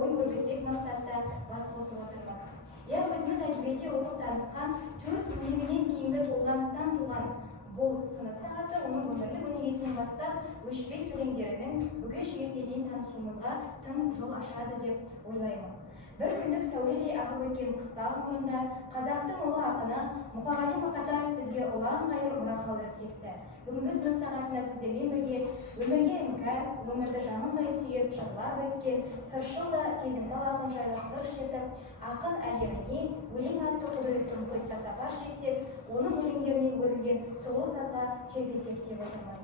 ой көрсетпек мақсатта бас қосып отырмыз. Өзіміз әдебиетте оқып танысқан 4 өлеңінен кейінгі толғаныстан туған бұл сынып сағаты оның өмірлік өнегесінен бастап өшпес өлеңдерінің бүге шүгесіне дейін танысуымызға тың жол ашады деп ойлаймын. Бір күндік сәуледей ағып өткен қысқа ғұмырында қазақтың ұлы ақыны Мұқағали Мақатаев бізге ұлан ғайыр мұра қалдырып кетті. Бүгінгі сынып сағатында сіздермен бірге өмірге іңкәр, өмірді жанындай сүйіп жырлап өткен сыршыл да сезімтал ақын жайлы сыр шертіп, ақын әлеміне өлең атты құдіретті мұхитқа сапар шексек, оның өлеңдерінен өрілген сұлу сазға тербетсек деп отырмыз.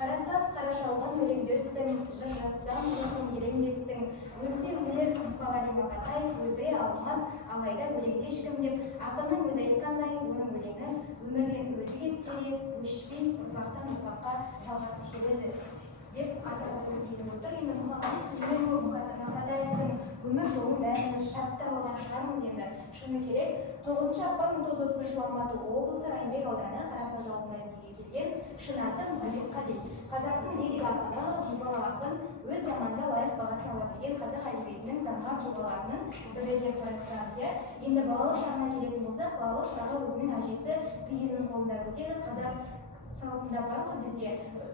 Қарасаз қара шалғын өлеңдестің, жыр жазсам өзім елеңдестің, өлсе өлер Мұқағали Мақатаев өлтіре алмас, алайда өлеңде ешкім деп, ақынның өзі айтқандай, оның өлеңі өмірден өзі кетсе де, өшпей ұрпақтан ұрпаққа жалғасып келеді деп атап келіп отыр. Енді Мұқағали Сүлейменұлы Мақатаевтың өмір жолын бәріміз жаттап алған шығармыз енді. Шыны керек, 9 ақпан 1933 жылы Алматы облысы Райымбек ауданы Қарасаз ауылында дүниеге келген шын аты Мұхаммед-Қали. Қазақтың лирик ақыны, бейбала ақын, өз заманында лайық бағасын ала білген қазақ әдебиетінің самғақ тұлғаларының бірі деп қарастырамыз. Енді балалық шағына келетін болсақ, балалық шағы өзінің әжесі түйенің қолында өседі. Қазақ салтында бар ғой бізде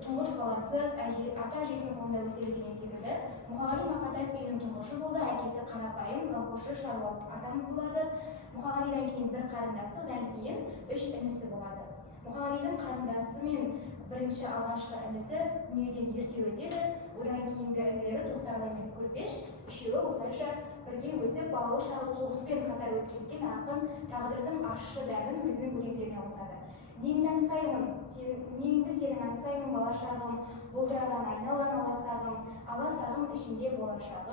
тұңғыш баласы ата әжесінің қолында өседі деген секілді. Мұқағали Мақатаев үйдің тұңғышы болды. Әкесі қарапайым колхозшы шаруа адам болады. Мұқағалидан кейін бір қарындасы, одан кейін 3 інісі болады. Мұқағалидың қарындасы мен бірінші алғашқы інісі дүниеден ерте өтеді. Одан кейінгі інілері Тоқтарбай мен Көрпеш, үшеуі осылайша бірге өсіп, балалық шағы соғыспен қатар өткен ақын тағдырдың ащы дәмін өзінің өлеңдеріне қосады. Неңді аңсаймын, неңді сенің аңсаймын балашағым, бұлдыраған айналған аласағым ішінде болашақ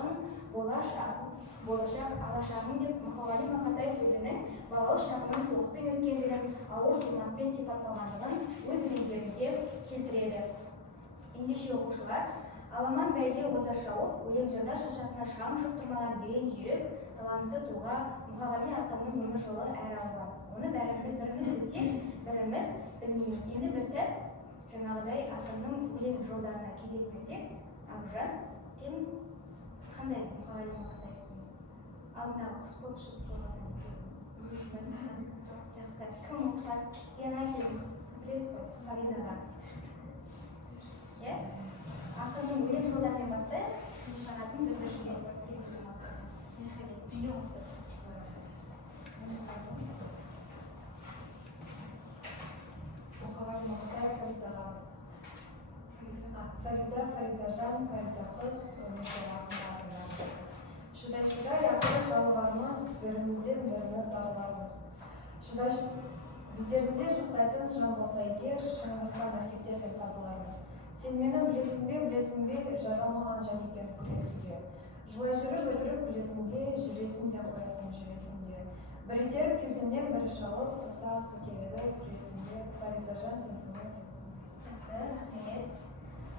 алашағым деп Мұқағали Мақатаев өзінің балалық шағының соғыспен өткендігін, ауыр зұлматпен сипатталғандығын өз өлеңдерінде келтіреді. Ендеше оқушылар, аламан бәйге оза шауып, өлең жырда шашасына шаң жұқтырмаған берен жүйрік, талантты тұлға Мұқағали ақынның өмір жолы әр алуан. Оны біріміз білсек, біріміз білмейміз. Енді бір сәт жаңағыдай ақынның өлең жолдарына кезек берсек, Абжан, келіңіз, сіз қандай Мұқағали Мақатаевтың алдындағы құс болып шығып тұрған жақсы, кім ұқсат? Диана келіңіз, сіз білесіз ғой, Фаризаға. Ақынның өлең жолдарымен бастайық, сағатын бір-бір сегіз тұрмасы. Мұқағали Мақатаев Фаризаға. Фаризажан, Фариза қыз, шыдай ақыры жалғармыз, бірімізден біріміз арылармыз. Біздерді де жұқтайтын жан болса егер, шыңғысқан әркестер деп табылармыз. Сен мені білесің бе, жаралмаған жан екен күресуде. Жылай жүріп өтіріп білесің де, жүресің де қоясың жүресің. Бір итеріп кеудемнен бірі шалып, тастағысы келеді күресінде. Фаризажан сенсің бе? Жақсы, рахмет.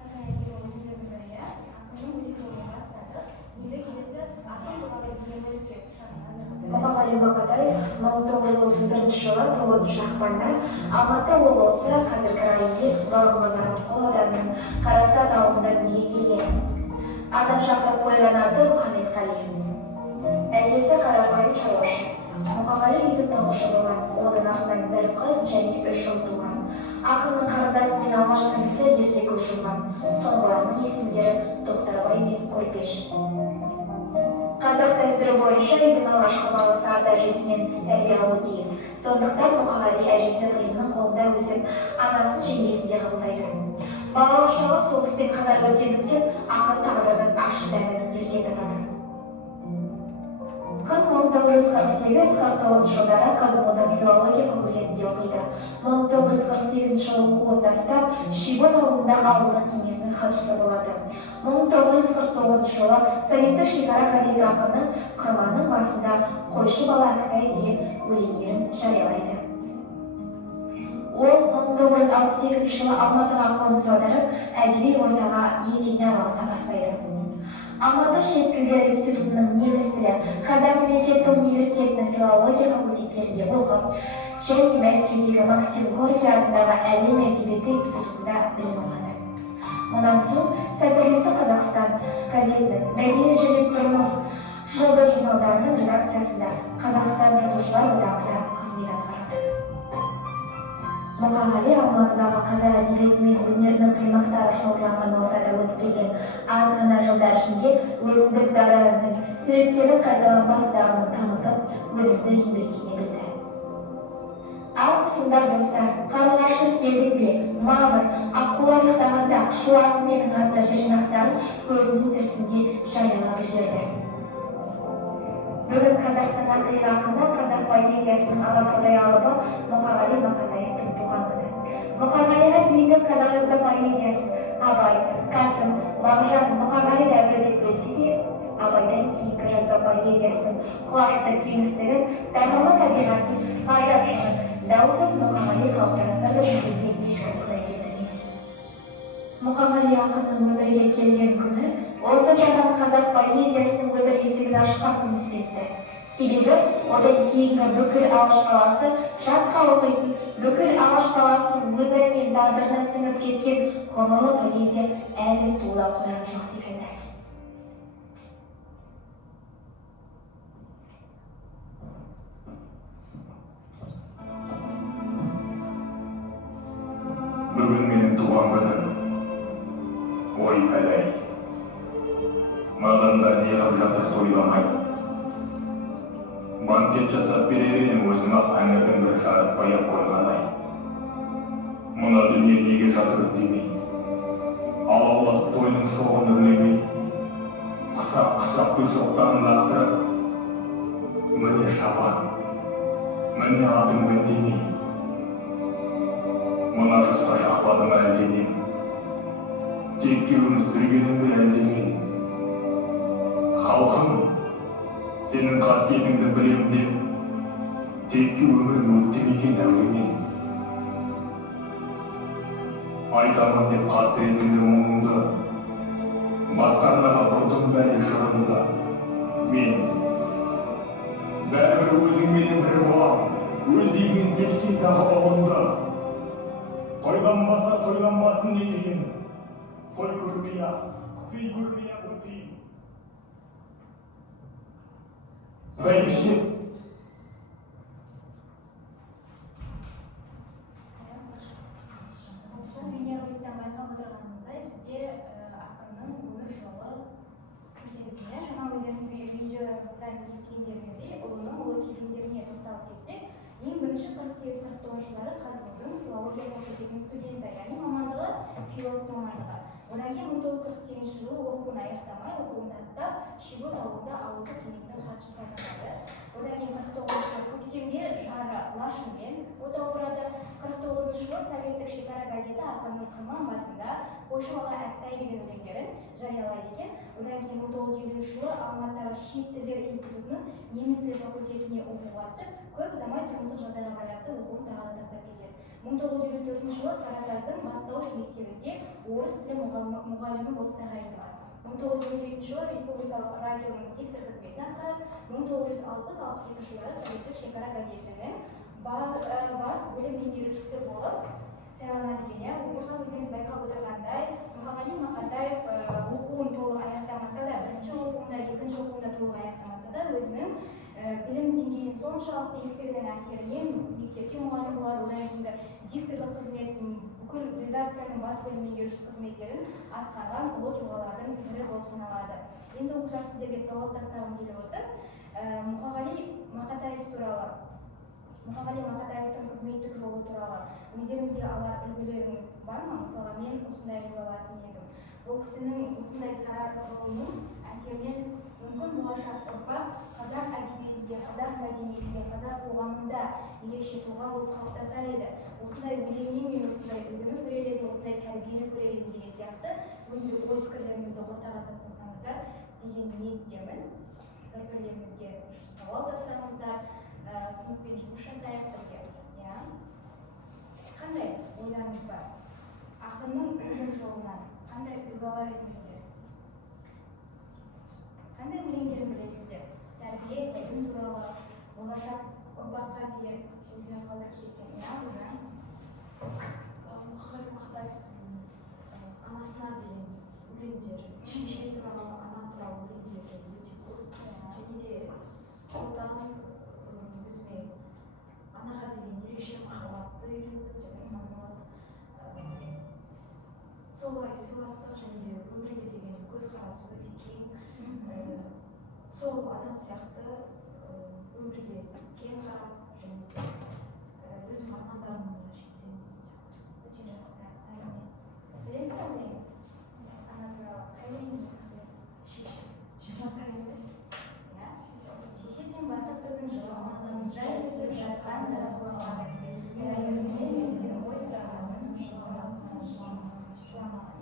Әдебиет өлеңдердің бірі, ақынның өлең жолын бастадық. Енді келесі ақын туралы өлең өлеңге Мұқағали Мақатаев 1931 жылы 9 ақпанда Алматы облысы қазіргі Райымбек Бауырманарал ауданының Қарасаз ауылында дүниеге келген. Азан шақырып қойған аты Мұхаммед-Қали. Әкесі қарапайым шаруашы. Мұқағали үйдің тұңғышы болған. Оның артынан бір қыз және 3 ұл туған. Ақынның қарындасы мен алғашқы інісі ерте көз жұмған. Соңғыларының есімдері Тоқтарбай мен Көрпеш. Қазақ дәстүрі бойынша үйдің алғашқы баласы ата әжесінен тәрбие алуы тиіс. Сондықтан Мұқағали әжесі қиынның қолында өсіп, анасын жеңгесінде қабылдайды. Балалық шағы соғыспен қатар өткендіктен ақын тағдырдың ащы дәмін ерте татады. 1948-49 жылдары Казмуның филология факультетінде оқиды. 1948 жылы оқуын тастап, Шибон ауылында ауылдық кеңесінің хатшысы болады. 1949 жылы Советтік шекара газеті ақынның «Қырманның басында қойшы бала Кітай» деген өлеңдерін жариялайды. Ол 1962 жылы Алматыға қоныс аударып, әдеби ортаға етене араласа бастайды. Алматы шет тілдер институтының неміс тілі, Қазақ мемлекеттік университетінің филология факультеттерінде оқып, және Мәскеудегі Максим Горький атындағы әлем әдебиеті институтында білім алады. Мұнан соң Социалистік Қазақстан газетінің мәдениет және тұрмыс Жолда журналдарының редакциясында Қазақстан Жазушылар Одағында қызмет атқарды. Мұқағали Алматыдағы қазақ әдебиеті мен өнерінің қимақтары шоғырланған ортада өткізген аз ғана жылдар ішінде өзіндік дарынын, суреткерлік қайталанбас дарынын танытып, өнімді еңбектене білді. Армысыңдар достар, қарлығашып келдің бе? Мамыр, аққу аяқтағанда шуағым менің атты жинақтарын көзінің тірісінде жариялап үлгерді. Бүгін қазақтың ақиық ақыны, қазақ поэзиясының алатаудай алыбы Мұқағали Мақатаевтың туған күні. Мұқағалиға дейінгі қазақ жазба поэзиясын Абай, Қасым, Мағжан, Мұқағали дәуірі деп білсе де, Абайдан кейінгі жазба поэзиясының құлашты кеңістігін, тамырлы табиғатын, ғажап шыңын даусыз Мұқағали қалыптастырды дегенде ешкім күмән келтірмес. Мұқағали ақынның өмірге келген күні осы заман қазақ поэзиясының өмір есігін ашқан күн іспетті. Себебі одан кейінгі бүкіл алаш баласы жатқа оқитын, бүкіл алаш баласының өмірі мен тағдырына сіңіп кеткен ғұмырлы поэзия әлі туыла қойған жоқ секілді. Бүгін менің туған күнім. Ой, пәләй. Адамдар не қып жатыр тойламай. Банкет жасап берер едім өзім-ақ тәңірдің бір жаратпай ақ қойған-ай. Мына дүние неге жатыр үндемей, алаулатып тойдың шоғын үрлемей, құшақ гүл шоқтарын лақтырып, міне шабан, міне адым үндемей. Мына жұртқа шақпадым әлденен, теккеуіміз сүргенім бе әлденен. Халқым, сенің қасиетіңді білем деп, текке өмірім өтті мекен әуемен. Айтамын деп қасіретіңді мұңыңды, басқарнаға бұрдым бәле жырымды. Мен бәрібір өзіңменен бір болам, өз егінен тепсең тағы бауынды. Тойғанбасын не тиын, той көрмей-ақ, сый көрмей-ақ өтейін. Бәйбіше. Сол бейнероликтен байқап отырғанымыздай бізде ақынның өмір жолы көрсетілген. Жаңа өздеріңіз видеодан естігендеріңіздей ұлының ұлы кезеңдеріне тоқталып кетсек, ең бірінші 48-49 жылдары Қазмұның филология факультетінің студенті, яғни мамандығы филолог мамандығы. Одан кейін 1948 жылы оқуын аяқтамай, оқуын тастап, Шүгір ауылында ауылдық кеңестің хатшысы атанады. Одан кейін 49 жылы көктемде жары Лашынмен отау құрады. 49 жылы советтік шекара газеті ақынның қырман басында Қойшыбала Әктай деген өлеңдерін жариялайды екен. Одан кейін 1950 жылы Алматыдағы Шет тілдер институтының неміс тілі факультетіне оқуға түсіп, көп ұзамай тұрмыстық жағдайға байланысты оқуын тағы да тастап кетеді. 1954 жылы Қарасаздың бастауыш мектебінде орыс тілі мұғалімі болып тағайындалады. 1957 жылы республикалық радионың диктор қызметін атқарады. 1960-62 жылдары советтік шекара газетінің бас бөлім меңгерушісі болып сайланады екен. Осыған өздеріңіз байқап отырғандай, Мұқағали Мақатаев оқуын толық аяқтамаса да, бірінші оқуында, екінші оқуында толық аяқтамаса да, өзінің білім деңгейінің соншалықты биіктігінің әсерінен мектепте мұғалім болады. Одан кейінгі дикторлық қызметін, бүкіл редакцияның бас бөлім меңгерушісі қызметтерін атқарған ұлы тұлғалардың бірі болып саналады. Енді оқушылар сіздерге сауал тастағым келіп отыр. Мұқағали Мақатаев туралы, Мұқағали Мақатаевтың қызметтік жолы туралы өздеріңізге алар үлгілеріңіз бар ма? Мысалға, мен осындай үлгі алатын едім. Бұл кісінің осындай сара жолының әсерінен мүмкін болашақ ұрпақ қазақ әдебиетінде, қазақ мәдениетінде, қазақ қоғамында ерекше тұлға болып қалыптасар еді. Осындай өлеңнен мен осындай үлгіні көрер едім, осындай тәрбиені көрер едім деген сияқты өз ой пікірлеріңізді ортаға тастасаңыздар деген ниеттемін. Бір-бірлеріңізге сауал тастаңыздар, сыныппен жұмыс жасайық бірге. Қандай ойларыңыз бар? Ақынның өмір жолынан қандай үлгі алар едіңіздер? Қандай өлеңдерін білесіздер? Тәрбие, білім туралы, болашақ ұрпаққа деген өзіне қалдырып жеткен. Мұқағали Мақатаевтың анасына деген өлеңдері, шеше туралы, ана туралы өлеңдері өте көп. өзім армандарыма жетсем деген сияқты. Өте жақсы, әрине. Білесің бе өлең? Ана туралы қай өлеңді жақсы білесің? Шешатқа емес. Иә. Шеше сен бақыт қызың жыламағын, жай түсіп жатқан тарапқанға. Мен ой сұрағаным жыламаған,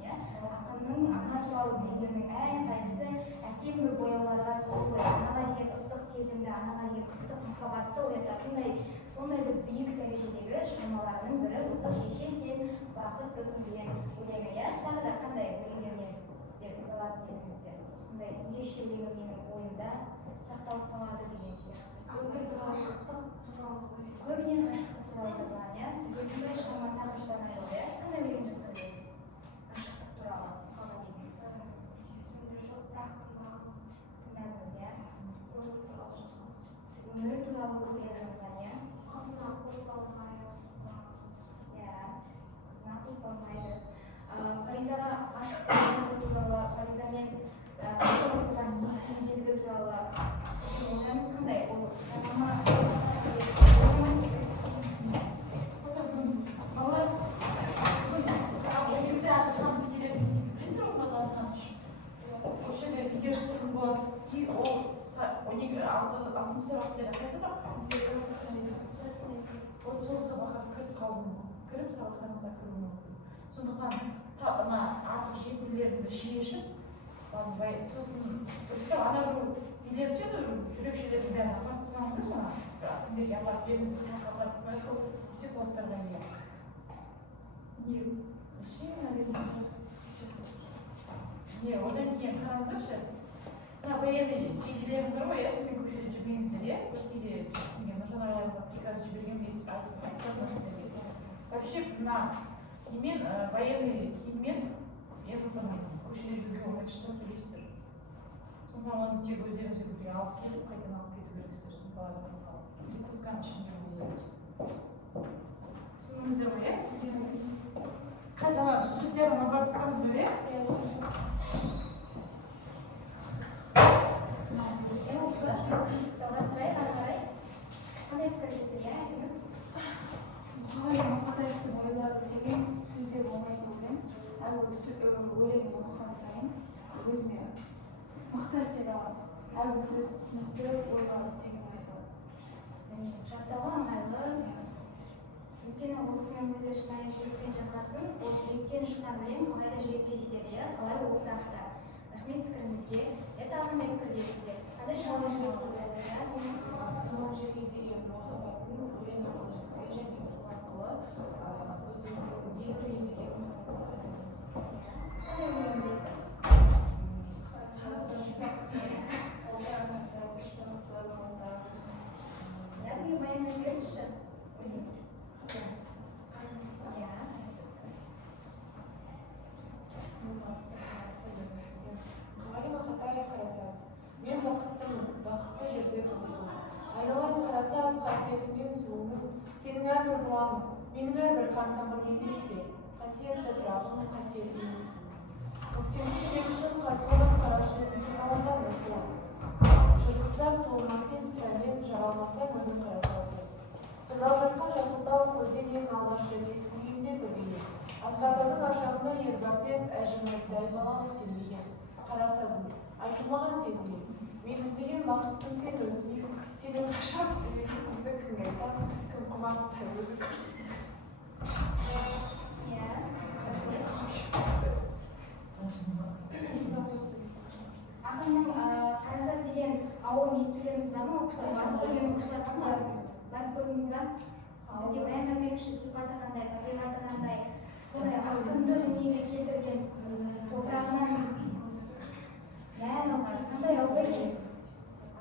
иә. Ақынның ана туралы өлеңдерінің әрқайсысы әсем бір бояуларға толы, анаға деген ыстық сезімді, анаға деген ыстық махаббатты оятатындай, сондай бір биік дәрежедегі шығармаларының бірі осы шеше сен бақыт қызың деген өлеңі, иә. Тағы да қандай өлеңдермен сіздер ұялатын едіңіздер? Осындай ерекше өлеңі менің ойымда сақталып қалады деген сияқты. Өмір туралы ғашықтық туралы өлең. Көбіне ғашықтық туралы жазған, иә. Сізге сондай шығарма тақырыптан айырылды, иә. Қандай өлең жақтырып білесіз? Ғашықтық туралы қалай өлең? Есімде жоқ, бірақ тыңдағанмын. Тыңдадыңыз, иә. Өмір туралы жазған. Өмір туралы өлең жазған, иә. Қызына қосылмайды, Иә, қызына қосылмайды. Фаризаға ғашық болғаны туралы, Фаризамен болған белгі туралы сіздің ойыңыз қандай? Ол жарнама Вот сол сабаққа кіріп қалдым, кіріп сабақтарыңызға кіруім мүмкін. Сондықтан ана артық жекулерімді шешіп, сосын дұрыстап ана бір нелерді ше жүрекшелердің бәрін апарып тастаңыздаршы ана кімдерге апарып беріңіздер тақырыптар психологтарға не одан кейін қараңыздаршы. Мына военный желілерің бар ғой, иә, сонымен көшеде жүрмеңіздер, иә, кейде нұржан ағайларыңызға приказ жіберген дейсіз, вообще мына немен военный киіммен көшеде жүруге оңай штраф төлейсіздер. Сондықтан оны тек өздеріңізге бірге алып келіп, қайтадан алып кету керексіздер, балаларды басқа алып. Куртканың ішінде түсіндіңіздер ғой, иә? Қазір ана үзілістерін апарып тастаңыздар, иә? жалғастырайық, ары қарай. Қандай пікірдесіздер, иә, айтыңыз? Мұқағали Мақатаевтың ойлары деген сөздер болмайтын өлең. Өлең оқыған сайын өзіме мықты әсер алады. Әрбір сөз түсінікті ойлары деген айтылады. Жаттауға ыңғайлы. Өйткені ол кісінің өзі шынайы жүрекпен жазғасын, ол жүректен шыққан өлең қалай да жүрекке жетеді, иә, қалай оқысақ та. Рахмет пікіріңізге. Қандай пікірдесіздер? Қандай шығармашылық жасайды, иә? Туған жерге деген махаббатын өлең арқылы жеткізген және сол арқылы өзіміздің елімізге деген махаббатымызды Қандай өлең білесіз? Иә, бізге баяндап беріңізші. Мұқағали Мақатаев қарасаз, мен бақытты жерде туылдым. Айналайын қарасаз, қасиетіңнен суыңның, сенің әрбір бұлағың, менің әрбір қан тамырым емес пе? Қасиетті тұрағым, қасиетіңнен суың. Көктемді керек үшін қазғылық қарашының қиналардан өтуім. Жыртқыстар туылмасен сірәмен жаралмасаң өзің қарасазбын. Сонау жатқан жасылдау көлден ең алғаш рет естігенде көргенім. Асқарданың аржағында ер бар деп әжім айтсай баланы сенбеген. Қарасазым, айтылмаған сезім. Мен іздеген бақыттың сен өзіңе, сенің қашап кімді кім айтар, кім құмартса өзі көрсін. Иә. Ақынның қарасаз деген ауылын естулеріңіз бар ма? Ол кісілер барып көрген ол кісілер бар ма? Барып көрдіңіз ба? Бізге баяндап беріңізші, сипаты қандай, табиғаты қандай, сондай ақынды дүниеге келтірген топырағынан қандай ауыл екен?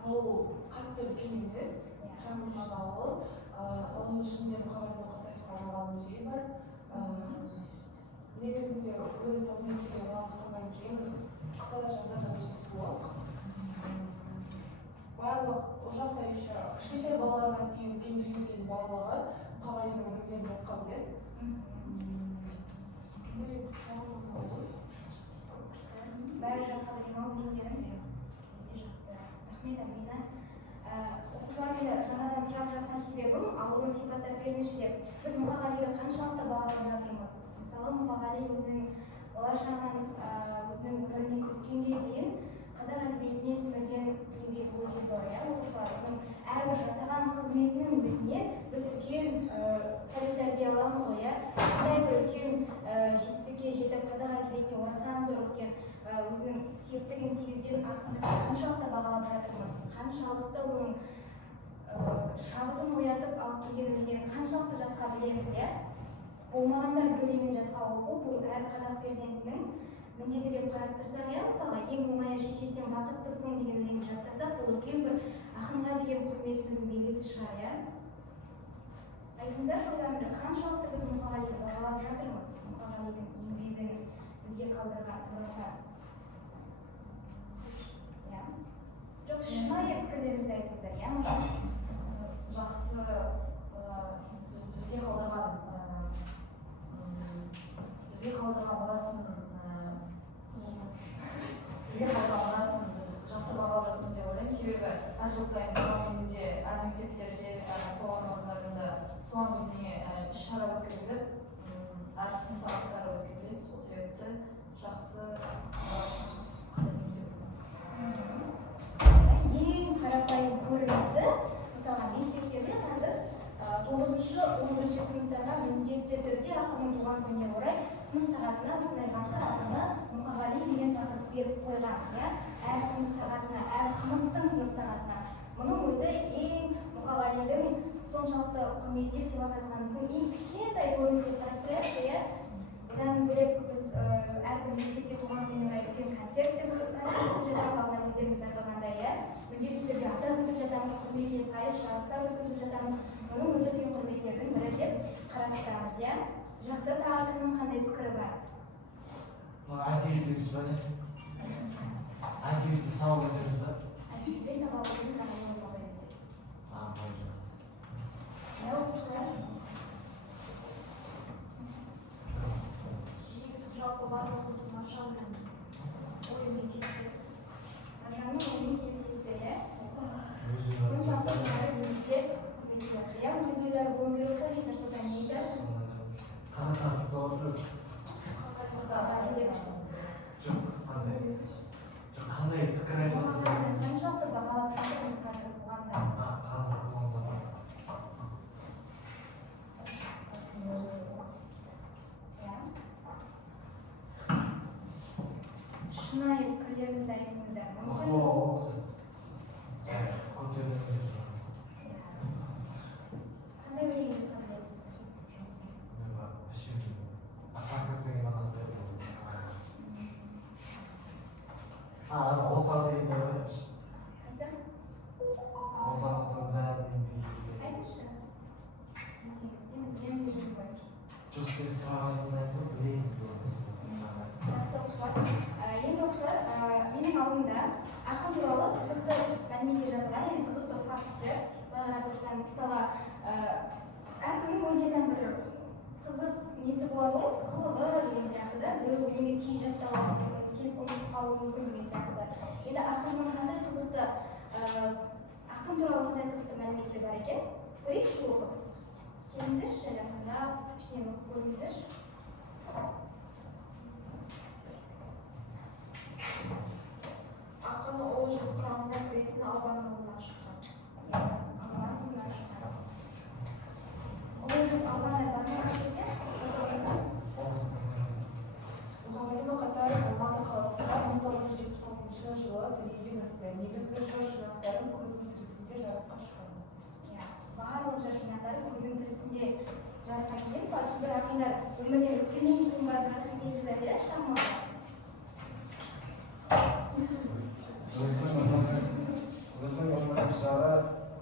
Ауыл қатты үлкен емес, жаңылған ауыл. Оның ішінде Мұқағали Мақатаевқа арналған музей бар. Негізінде өзі тауметтерге орналасқаннан кейін қыста да жазда да өте суық. Барлық ол жақта еще кішкентай балаларға дейін үлкендерге дейін барлығы Мұқағалидің өлеңдерін жатқа біледі. Бәрі жатқа білем ау өлеңдерін? Өте жақсы. Рахмет, Амина. Оқушылар мені жаңадан сұрап жатқан себебім біз мұқағалиды қаншалықты бағалап жатырмыз. Мысалы мұқағали өзінің бала шағынан өзінің өміріне өткенге дейін қазақ әдебиетіне сіңірген еңбегі өте зор. Оқушылар оның әрбір жасаған қызметінің өзіне біз үлкен тәрбие аламыз ғой. Қандай бір үлкен жетістікке жетіп қазақ әдебиетіне орасан зор үлкен өзінің септігін тигізген ақынды қаншалықты бағалап жатырмыз, қаншалықты оның шабытын оятып алып келгенін қаншалықты жатқа білеміз. Болмағандар бір өлеңін жатқа оқу, бұл әр қазақ перзентінің міндеті деп қарастырсақ, мысалға ең оңайы шеше сен бақыттысың деген өлеңді жаттасақ, бұл үлкен бір ақынға деген құрметіміздің белгісі шығар. Айтыңыздаршы, ойларыңызда қаншалықты біз мұқағалиды бағалап жатырмыз, мұқағалидың еңбегін бізге қалдырған мұрасы. Жоқ, шынайы пікірлеріңізді айтыңыздар. Жақсы, бізге қалдырған мұрасын біз жақсы бағалап жатырмыз деп ойлаймын. Себебі әр жыл сайын туған күнінде әр мектептерде, қоғам орындарында туған күніне іс-шара өткізіліп, әр сын сағаттары өткізіледі. Сол себепті жақсы мұрасын қалдырамыз деп ойлаймын. Ең қарапайым көрінісі, мысалға мектептерде қазір 9-11 сыныптарға міндетті түрде ақынның туған күніне орай сынып сағатына осындай ғасыр ақыны Мұқағали деген тақырып беріп қойған. Әр сынып сағатына, әр сыныптың сынып сағатына. Мұның өзі ең Мұқағалидің соншалықты құрметтеп сыйлап жатқанымыздың ең кішкентай көрінісі деп қарастырайықшы. Одан бөлек біз әрбір мектепте туған күніне орай үлкен концерт өтіп жатамыз, алдында өздеріңіз байқағандай. Міндетті түрде атап өтіп жатамыз, құрметке сайыс жарыстар өткізіп жатамыз. Мұның өзі үлкен құрметтердің бірі деп қарастырамыз. Жақсы, тағы кімнің қандай пікірі бар? Әдебиетіміз бәле. Әдебиетті сабақ өтеміз бе? Әдебиетте сабақ өтеміз қағайымыз алдай өтеді. Оқушылар? Жалпы барлығымыз Маржанның ойымен келісеміз. Маржанның ойымен келісесіздер, соншалықты оларды өздер көбейтіледі. Өз ойлары болу керек қой, егер содан не айтасыз? Қандай тақырыпта отырсыз? Қандай пікір айтып отырсыз? Қаншалықты бағалап жатырмыз қазір қоғамда? Қазір қоғамда. Шынайы пікірлеріңізді айтыңыздар. Ақылы болсын. Көтеріңіздер. Қандай өлеңді қабылдайсыз? Отан деген не ойлайсыз? Айтсам? Отан бәрінен биік. Айтыңызшы. Десеңіз, енді білемін деп жүрмін. Жоқ, сен сұрағанын айтып білейін деп ойлайсың. Жақсы оқушылар. Енді оқушылар, менің алдымда ақын туралы қызықты мәліметтер жазылған, яғни қызықты фактер. Мысалға, әркімнің өзінен бір қызық несі болады ғой, қылығы деген сияқты да, біреу өлеңге тез жаттап алып, тез ұмытып қалуы мүмкін деген сияқты. Енді ақынның қандай қызықты, ақын туралы қандай қызықты мәліметтер бар екен? Көрейікші оқып. Келіңіздерші, жақындап, ішінен оқып көріңіздерші. Ақын ол жүз құрамына кіретін Албан руынан шыққан. Албан руынан шыққан. Ол жүз Албан руынан шыққан. Мұқағали Мақатай Алматы қаласында 1976 жылы дүниеден өтті. Негізгі жыр жинақтарын көздің тірісінде жарыққа шығарды. Барлық жыр жинақтары көздің тірісінде жарыққа келген. Кейбір ақындар өмірден өткеннен кейін барып жарыққа келіп жатады, шығармалар. Өзінің өмірлік жары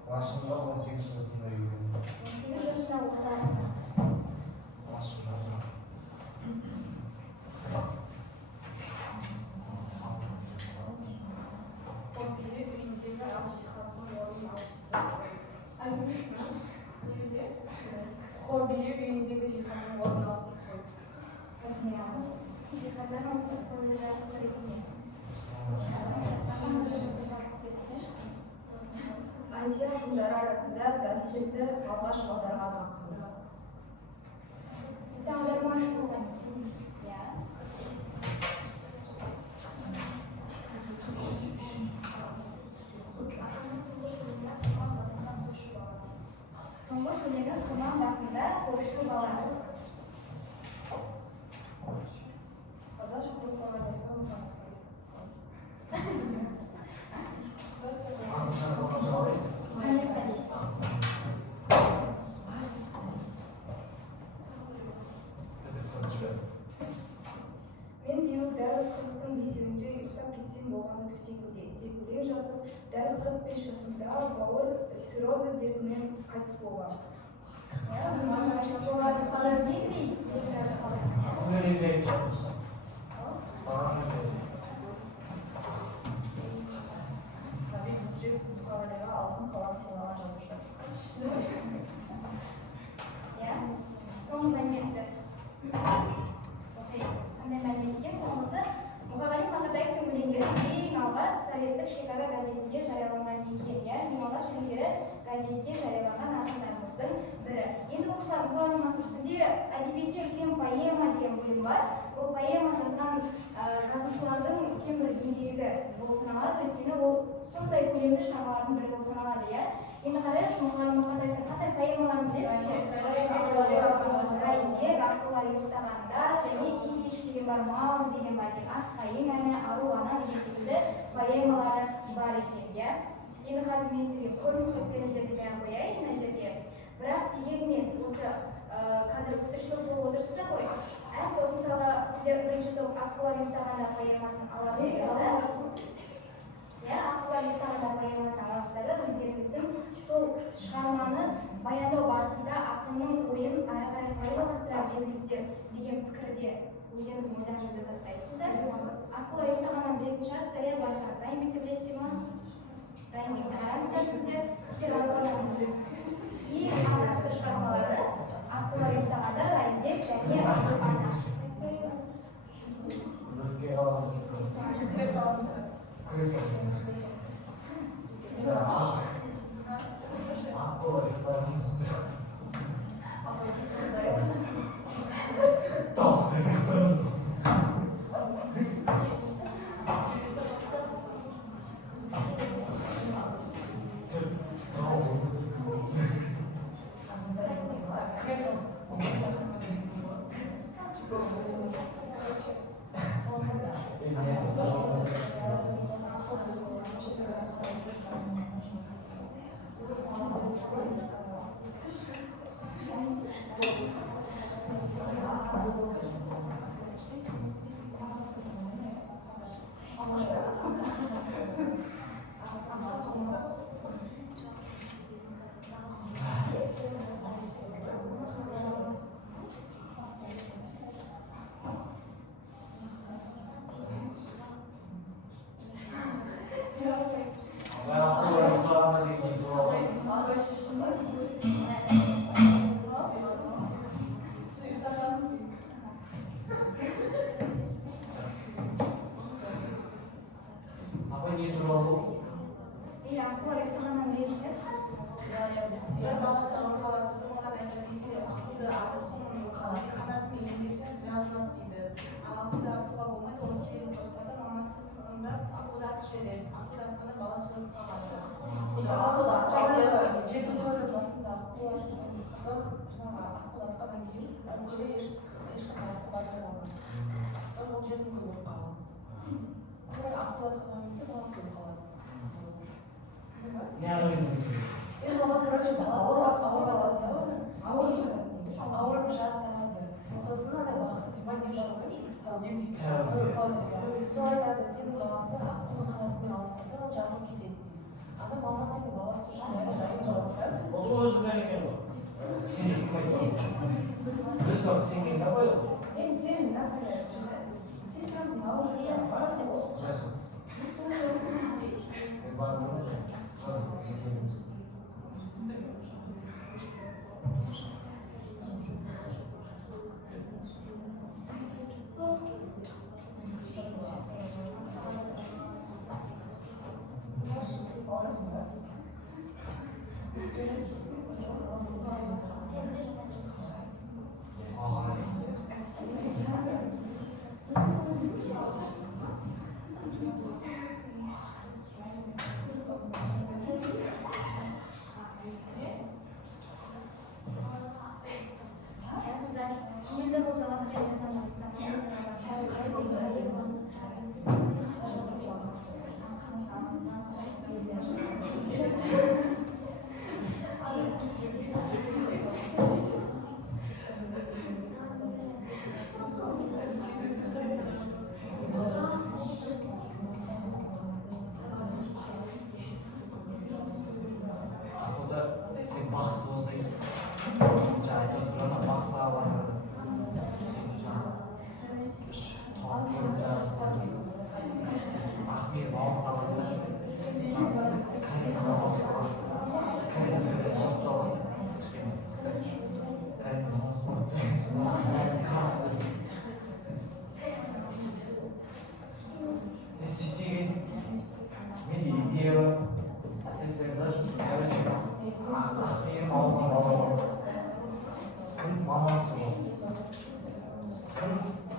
Лашынға 18 жасында үйленді. 18 жасында оқыды. Лашынға жары. Қобиі үйіндегі ас жиһаздың орнын ауыстырды. Қобиі үйіндегі жиһаздың орнын ауыстырды. Жиһаздарын ауыстырып қойды жасы ретінде. Азия ғалымдары арасында Дантельді алғаш аударған ақын. минут дәл 40-5-інде ұйықтап кетсем болғаны төсегінде деп өлең жазып, дәл 45 жасында бауыр циррозы дертінен қайтыс болған. Ғабит Мүсірепов мұқағалиға алтын қалам сыйлаған жазушы. Иә, соңғы мәліметті оқимыз. Қандай мәлімет екен? Соңғысы Мұқағали Мақатаевтың өлеңдері ең алғаш советтік шекара газетінде жарияланған екен. Иә, ең алғаш өлеңдері газетте жарияланған ақындарымыздың бірі. Енді оқушылар, Мұқағали Мақатаев бізде әдебиетте үлкен поэма деген бөлім бар. Бұл поэма жазған жазушылардың үлкен бір еңбегі болып саналады, өйткені ол сондай көлемді шығармалардың бірі болып саналады, иә. Енді қарайықшы, Мұқағали Мақатаевтың қандай поэмаларын білесіздер? Райымбек, Аққулар ұйықтағанда және Ильич деген бар, Маур деген бар, Аққайың әні, Ару ана деген секілді поэмалары бар екен, иә. Енді қазір мен сізге көрініс қойып беріңіздерді бәрін қояйын мына жерде. Бірақ дегенмен осы қазір 3 топ болып отырсыздар ғой. Әр топ, мысалы, сіздер бірінші топ Аққулар ұйықтағанда поэмасын аласыздар. Иә, Аққулар ұйықтағанда поэмасын аласыздар да, өздеріңіздің сол шығарманы баяндау барысында ақынның ойын ары қарай қалай жалғастыра беріңіздер деген пікірде өздеріңіз ойларыңызды тастайсыздар. Аққулар ұйықтағаннан білетін шығарсыздар, иә, байқаңыз. Райымбекті білесіздер ма? Райымбекті қараңыздар сіздер. Сіздер ең атақты шығармалары Аққулар ұйықтағанда, Райымбек және Ару ана.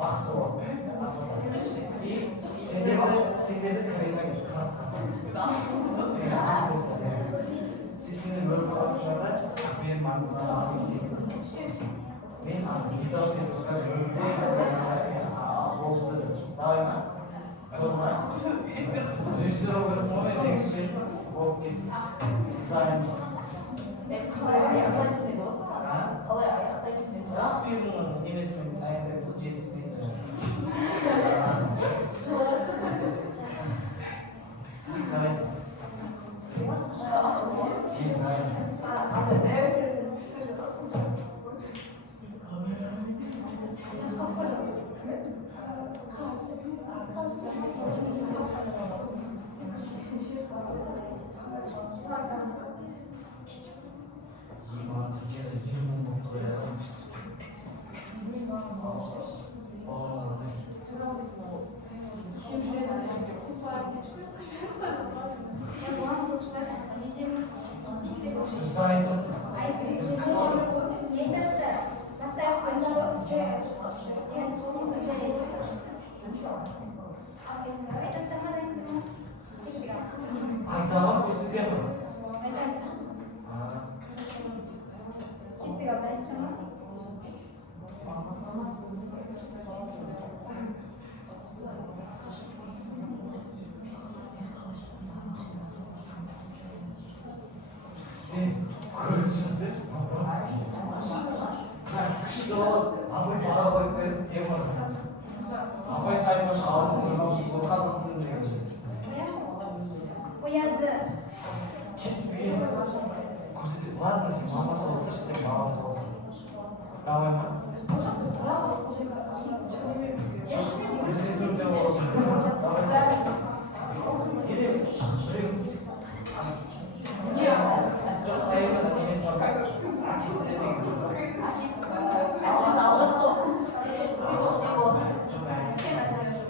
бақсы болады. Сендерді карина кетіп сендер бөліп қаласыңдар да мен мен диктор болды давай ма соны режиссер болып ма мен екінші болып кетіп іздаймыз аяқтайсың деді ғой саған қалай аяқтайсың деді бірақ бұйырмын немесімен аяқтаймыз ғой жетісімен Бұған соғыштар тез етеміз. Тез-тез біз дайындықпыз. Не айтасыздар? Бастайық қойыңыз. Айтасыздар ма, дайынсыздар ма? Айтамын, көрсетемін. Кеттік ал, дайынсыздар ма? Көрсетсіз, күшті болып, абай бара қойып берді, тема. Абай сайма шалым, қоймаусы қазақтың деген сөз. Оязды. Көрсетіп, ладно, сен мамасы болса, сен мамасы болса. Давай ма? Біздің түрде болсын. Еле, біреу. Жоқ, әйелі емес бар. Әкесі де деген жоқ.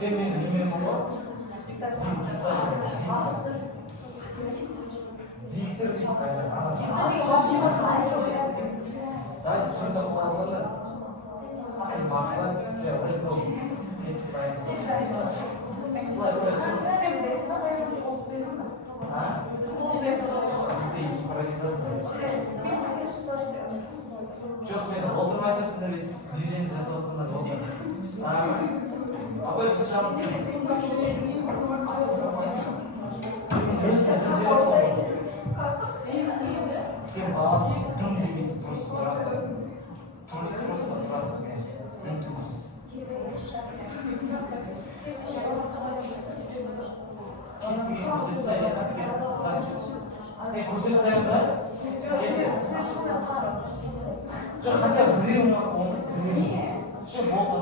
Мен немен болма? Диктор дейді қазір. Давайте түрді қоласаны. Мақсат, сен let's go. Кетіп қайымыз. сен білесің ба баяғыда ол білесің ба Бізде импровизация. Жоқ, мен отырып айтып сіздер движение жасап отырсыңдар болды. Абай шашамыз керек. Сен баласыз тым демейсің, просто тұрасың. Просто тұрасың. Сен тұрсыз. көрсетсеңіз да жоқ хотя бы біреуін все болды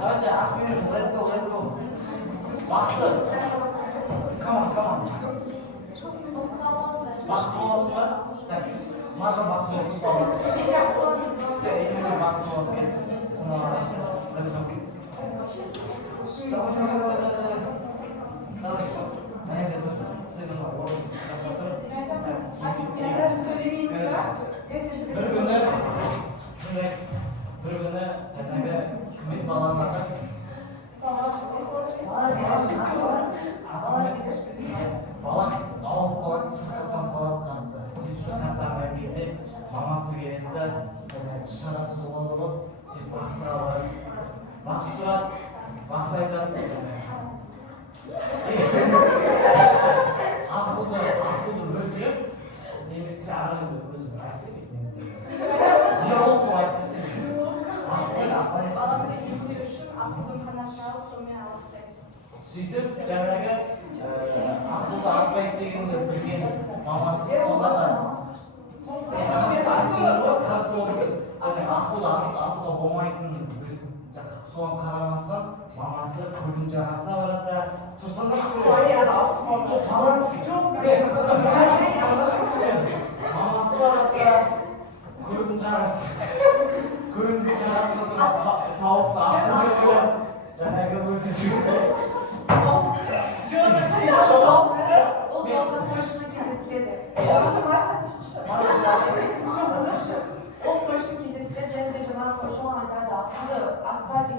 давайте ақбүйір let's go бақсы come on бақсы боласың ба так маржан бақсы болсын все именно бақсы болады бір күні жаңағы үміт балаларға балақ ауық балақ сырқаттан балақ қанды сөйтіп сырқаттанған кезде мамасы келеді да шарасы болып сөйтіп бақсыға барып бақсы тұрады бақсы айтады ақылды өлтіріп енді саған енді өзім айтса диалог қылып айтса сен сөйтіп жаңағы ақылды азбайды дегенді білген мамасы сонда да қарсы болып ақылды азға болмайтынын соған қарамастан мамасы көлдің жағасына барады да тұрсаңдаршы мамасы барады да көлдің жағасына тұрып тауықты ақылды жаңағы өлтірсе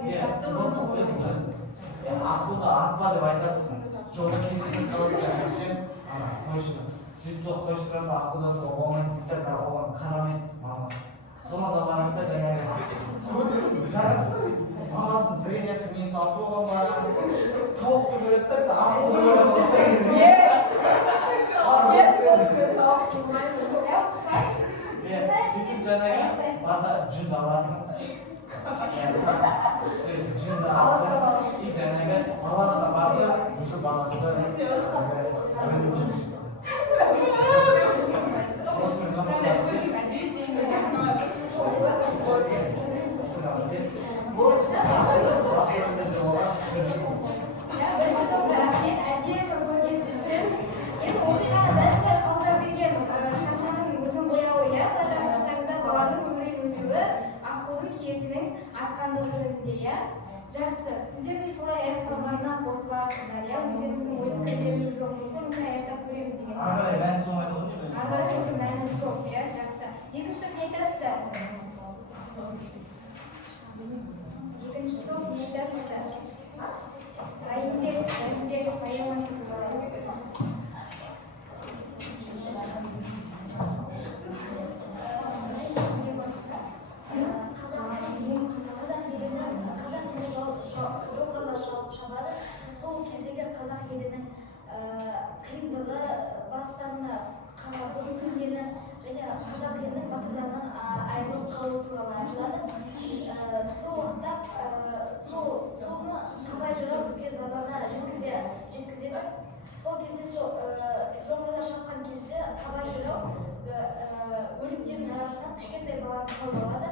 деген сияқты өзінің аққуды атпа деп айтатсың. Жолда кездесіп қалып жаңағы қойшы. Сөйтіп сол қойшыларды аққудан оған тіктер, бірақ оған қарамайды мамасы. Соны да барады да жаңағы жарасты. Мамасының зрениесі мен салып оған барады. Тауықты көреді да аққуды көреді. Сөйтіп жаңағы барды жүн аласың. Жүнді аласың. И жаңағы баласына басы, уже баласы. Жақсы, сіздер де солай аяқталғанына қосыласыздар, иә? Өздеріңіздің ой пікірлеріңіз жоқ, мүмкін аяқтап көреміз деген сияқты. Ары қарай мәні солай болды ма? Ары қарай мәні жоқ, иә? Жақсы. Екінші топ не айтасыздар? Екінші топ не айтасыздар? Райымбек поэмасы туралы. шабады. Сол кездегі қазақ елінің қиындығы, бастарына қарап өтілгені және қазақ елінің батырларынан айырылып қалу туралы айтылады. Сол уақытта соны шабай жырау бізге зарлана жеткізеді. Сол кезде жоңғарлар шапқан кезде шабай жырау өліктердің арасынан кішкентай баланы тауып алады.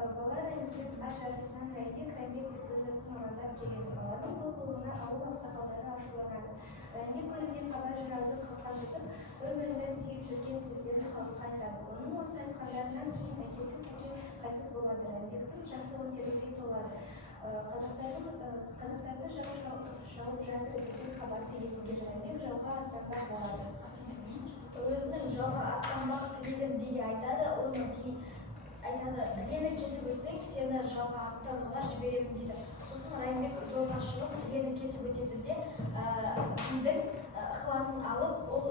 Бала Райымбектің ар жарысынан Райымбек деп өз атын орындап келеді. Баланың бұл қылығына ауыл ақсақалдары ашуланады. Райымбек өзіне қабай жырауды қалқан тұтып, өз ойында сүйіп жүрген сөздерін халыққа айтады. Оның осы айтқандарынан кейін әкесі Тәке қайтыс болады. Райымбектің жасы 18-ге толады. Қазақтарды жау шауып жатыр деген хабарды естіген Райымбек жауға аттанбақ болады. Өзінің жауға аттанбақ тілегін биге айтады. Оның айтады, лені кесіп өтсең, сені жауға аттануға жіберемін дейді. Сосын Райымбек жолға шығып, лені кесіп өтеді де, бидің ықыласын алып, ол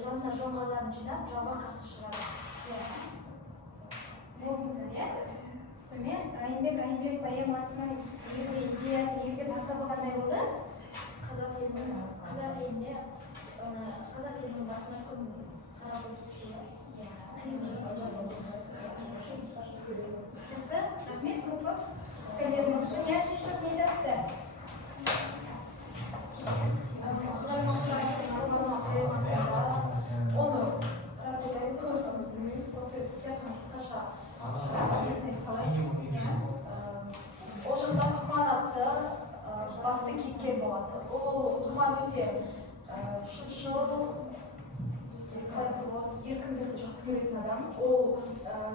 жанына жоңғарларын жинап, жауға қарсы шығады. Болдыңыздар, иә? Сонымен Райымбек поэмасының негізгі идеясы, негізгі тақырыбы қандай болды? Қазақ елінің басына күн қарап өтуші. Жақсы, рахмет, көп пікірлеріңіз үшін. Я үшінші топ не айтасыздар? Оны расылдайды көрсіңіз білмеймін, сол себепті қысқаша есіне салайын. Ол жақта Құман атты басты кейіпкер болады. Ол Құман өте шыншыл, еркіндікті жақсы көретін адам. Ол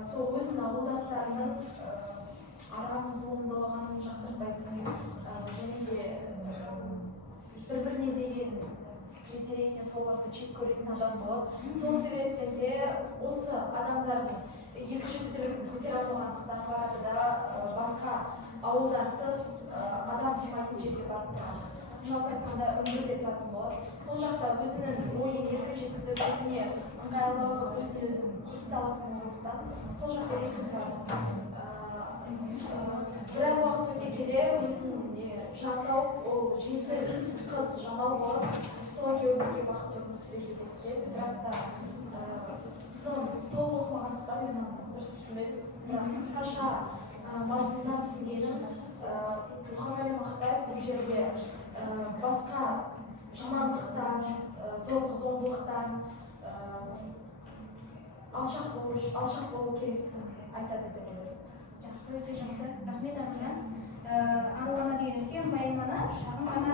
сол өзінің ауылдастарының арам зұлымдығын жақтырмайтын және де бір-біріне деген презрение соларды жек көретін адам болады. Сол себептен де осы адамдардың екіжүзділігін көтере алмағандықтан барады да басқа ауылдан тыс адам қимайтын жерге барып тұрады. Жалпы айтқанда үңгірде тұратын болады. Сол жақта өзінің ойын еркін жеткізіп, өзіне ыңғайлы, өзін ұсталатын болғандықтан сол жақта еркін тұрады. Біраз уақыт өте келе өзін жар тауып, ол жесір қыз Жамал болып, сол екеуі бірге бақытты өмір сүреді деп, бірақ та соны толық оқымағандықтан мен дұрыс түсінбедім. Бірақ қысқаша мазмұнынан түсінгенім, Мұхаммед Мақтаев бұл жерде басқа жамандықтан, зомбылықтан алшақ болу керектігін айтады деп ойлаймын. Жақсы, өте жақсы. Рахмет ағайын. Аруана деген үлкен поэманы шағын ғана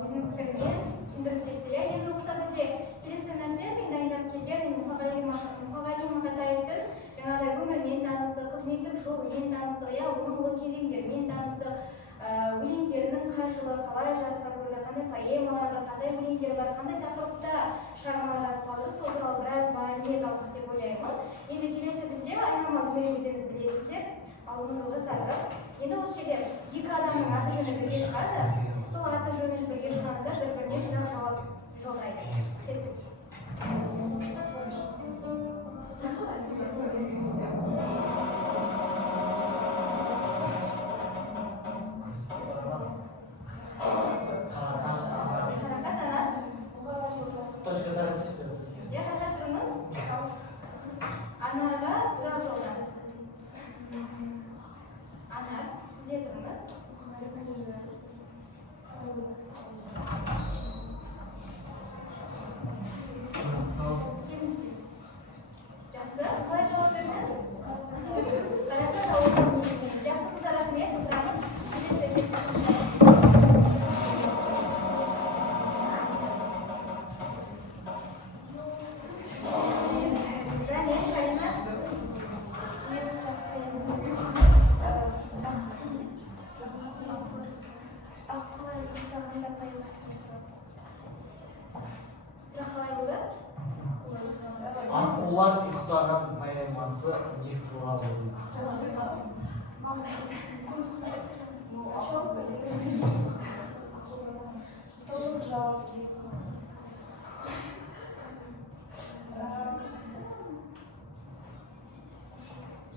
өзінің пікірімен түсіндіріп кетті. Енді оқыса бізде келесі нәрсе мен дайындап келген Мұқағали Мақатаевтың жаңағыдай өмірмен таныстық, қызметтік жолымен таныстық, оның ұлы кезеңдермен таныстық, өлеңдерінің қай жылы қалай жарыққа көрді, қандай поэмалар бар, қандай өлеңдер бар, қандай тақырыпта шығармалар жазып қалды, сол туралы біраз мәлімет алдық деп ойлаймын. Енді келесі бізде айнымалы бөлім өздеріңіз білесіздер. алдымызға жасадық. Енді осы жерде екі адамның аты жөні бірге шығады. Сол аты жөні бірге шығғанда бір-біріне сұрақ жауап жолдайды. Точка таратышты. Я қарата тұрыңыз. Анарға сұрақ жолдаңыз. Анар, сізде тұрыңыз. Жақсы, қалай жауап бердіңіз? Жақсы қыздар, рахмет, отырамыз. Келесі және Карина. Аққалар ұйықтағанда пайдасына тұрады. Сұрақ қалай болды? Аққулар ұйықтаған поэмасы не туралы? Толық жауап керек.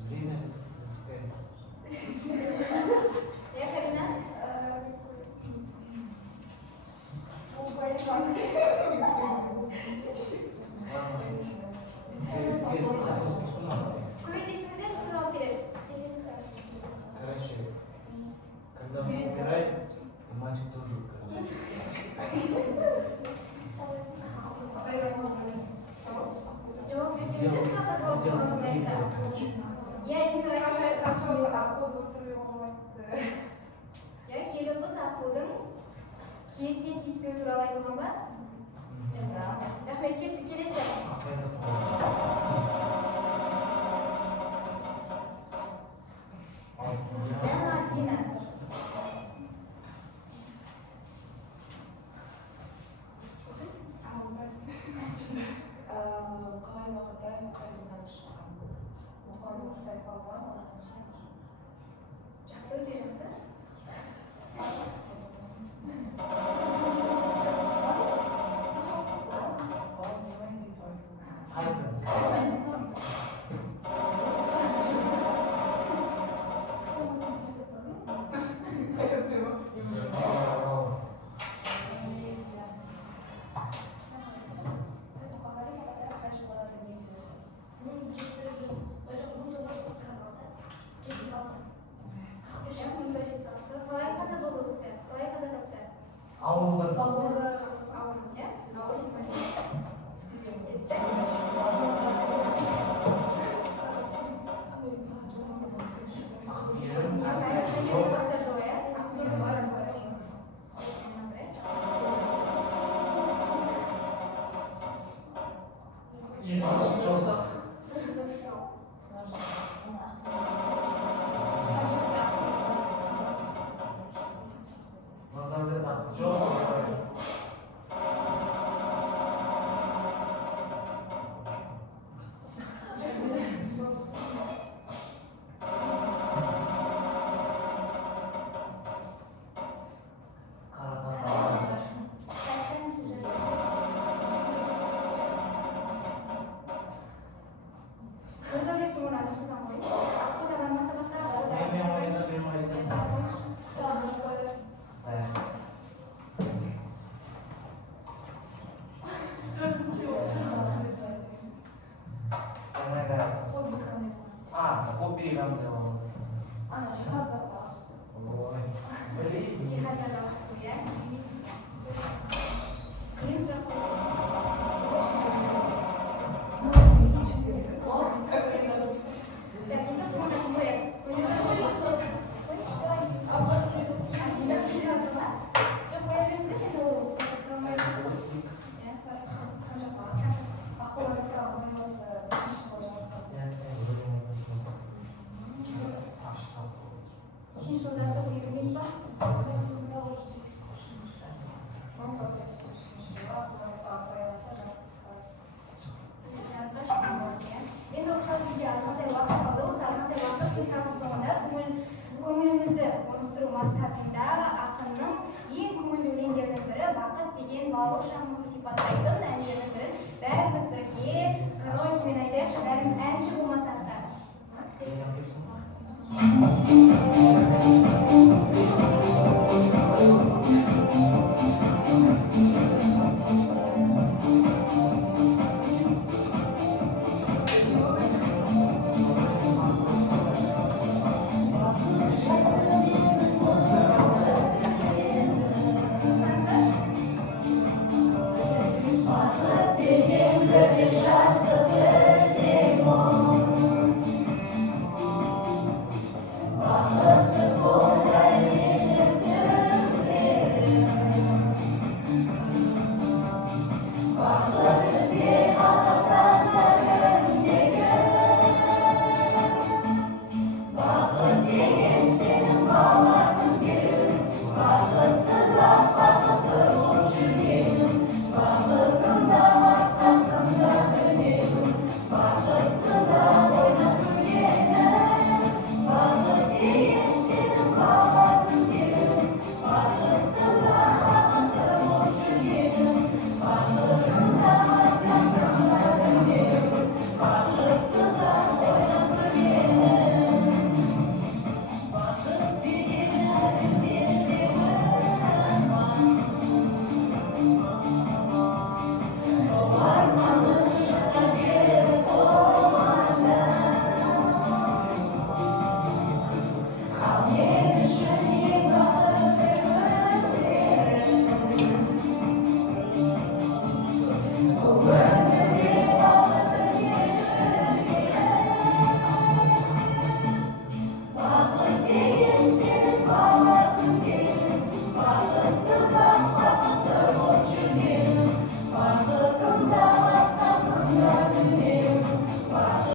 Время засыпается. Я Карина. Көмектесіңіздерші, жауап береді. Короче, когда мы умираем, и мальчик тоже умирает. Жауап берсеңіздер, Сделал сұраққа жауап сделал беруге клейм, болмайды. короче. Я келі қыз аққудың киесіне тиіспеу туралы айтылған ба? Жақсы. Рахмет, кеттік, келесі. Яна Альбина. Қалай Мақатаев қайғыдан шыққан? Жақсы, өте жақсы. Қайтыңыз. Қалай қаза болды ол кісі? Қалай қаза тапты? Ауылдан. Ауыр, иә? Ауыр. Хобби қандай болады? Жиһаз ауысты. Ой, білейін. Жиһаздан ауыстыру, иә? Мен сұрақ бауыршағымызды сипаттайтын әндердің бірін бәріміз бірге строймен айтайықшы, бәріміз әнші болмасақ та.